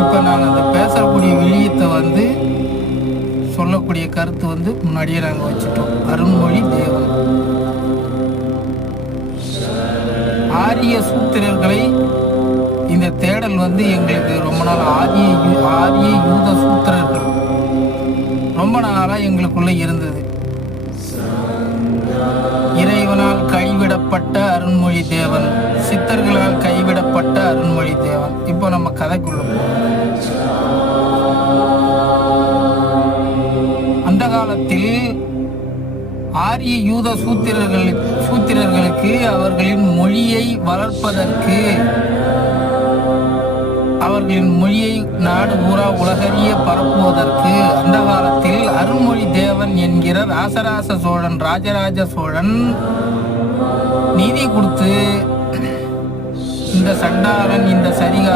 இப்போ நான் அந்த பேசக்கூடிய விழியத்தை சொல்லக்கூடிய கருத்து முன்னாடியே நாங்கள் வச்சுட்டோம். அருண்மொழி தேவன் ஆரிய சூத்திரர்களை இந்த தேடல் எங்களுக்கு ரொம்ப நாள் ஆரிய யூத சூத்திரர்கள் ரொம்ப நாளாக எங்களுக்குள்ள இருந்தது. இறைவனால் கைவிடப்பட்ட அருண்மொழி தேவன், சித்தர்களால் கைவிடப்பட்ட அருண்மொழி தேவன். இப்போ நம்ம கதைக்குள்ள அந்த காலத்தில் ஆரிய யூத சூத்திரர்களுக்கு அவர்களின் மொழியை வளர்ப்பதற்கு, அவர்களின் மொழியை நாடு பூரா உலகறிய பரப்புவதற்கு அந்த காலத்தில் அருண்மொழி தேவன் என்கிற ராஜராஜ சோழன் நிதி கொடுத்து இந்த சண்டாளன் இந்த சரிகா